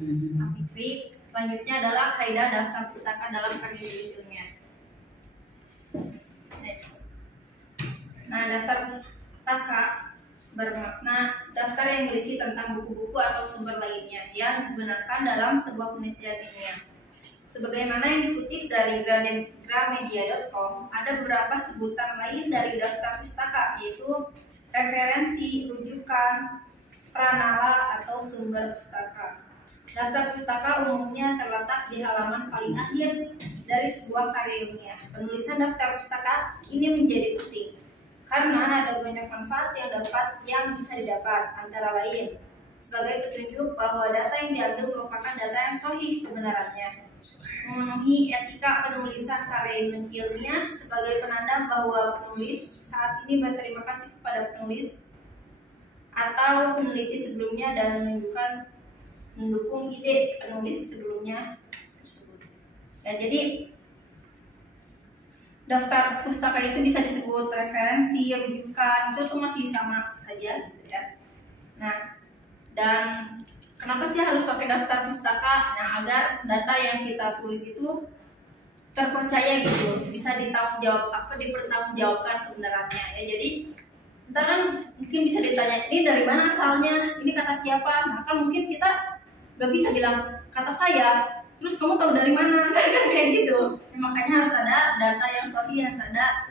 Fikri. Selanjutnya adalah kaidah daftar pustaka dalam karya tulis ilmiah. Next. Nah, daftar pustaka bermakna daftar yang berisi tentang buku-buku atau sumber lainnya yang digunakan dalam sebuah penelitian ilmiah. Sebagaimana yang dikutip dari gramedia.com, ada beberapa sebutan lain dari daftar pustaka, yaitu referensi, rujukan, pranala, atau sumber pustaka. Daftar pustaka umumnya terletak di halaman paling akhir dari sebuah karya ilmiah. Penulisan daftar pustaka ini menjadi penting karena ada banyak manfaat yang bisa didapat, antara lain sebagai petunjuk bahwa data yang diambil merupakan data yang sahih kebenarannya, memenuhi etika penulisan karya ilmiah sebagai penanda bahwa penulis saat ini berterima kasih kepada penulis atau peneliti sebelumnya dan mendukung ide penulis sebelumnya tersebut. Ya, jadi daftar pustaka itu bisa disebut referensi, rujukan, itu tuh masih sama saja gitu ya. Nah, dan kenapa sih harus pakai daftar pustaka? Nah, agar data yang kita tulis itu terpercaya gitu, bisa dipertanggungjawabkan kebenarannya ya. Jadi ntar kan mungkin bisa ditanya, ini dari mana asalnya, ini kata siapa? Maka mungkin kita gak bisa bilang kata saya, terus kamu tahu dari mana? Kan kayak gitu. Makanya harus ada data yang sahih, harus ada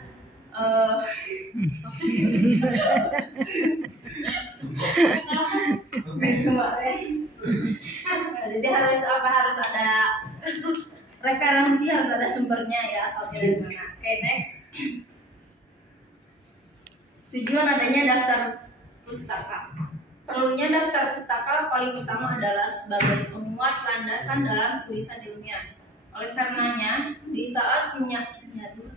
jadi harus ada referensi, harus ada sumbernya ya, asalnya dari mana. Oke, next. Tujuan adanya daftar pustaka. Perlunya daftar pustaka paling utama adalah sebagai penguat landasan dalam tulisan ilmiah. Oleh karenanya, di saat menyadur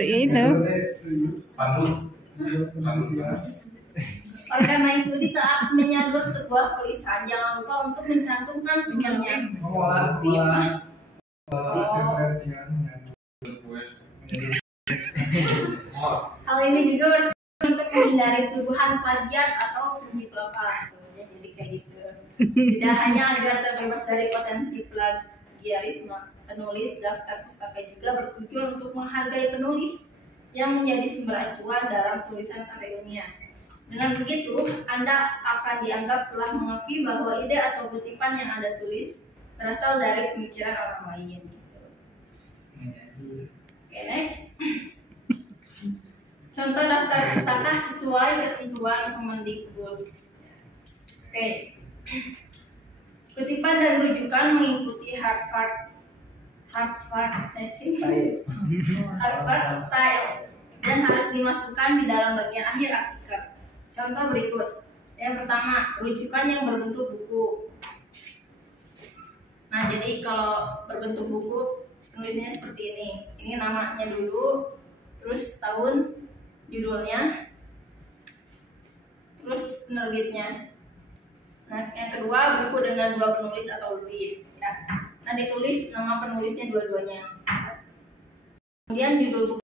itu. Oleh karena itu, di saat menyadur sebuah tulisan, jangan lupa untuk mencantumkan sumbernya. Hal ini juga untuk menghindari tuduhan plagiat atau penjiplakan. Jadi kayak gitu. Tidak hanya agar terbebas dari potensi plagiarisme, penulis daftar pustaka juga bertujuan untuk menghargai penulis yang menjadi sumber acuan dalam tulisan karya ilmiah. Dengan begitu, Anda akan dianggap telah mengakui bahwa ide atau kutipan yang Anda tulis berasal dari pemikiran orang lain. Oke, next. Contoh daftar pustaka sesuai ketentuan Kemendikbud. Oke. Kutipan dan rujukan mengikuti Harvard Style dan harus dimasukkan di dalam bagian akhir artikel. Contoh berikut. Yang pertama, rujukan yang berbentuk buku. Nah, jadi kalau berbentuk buku tulisnya seperti ini. Ini namanya dulu, terus tahun, judulnya, terus penerbitnya. Nah, yang kedua, buku dengan 2 penulis atau lebih ya. Nah, ditulis nama penulisnya dua-duanya. Kemudian judul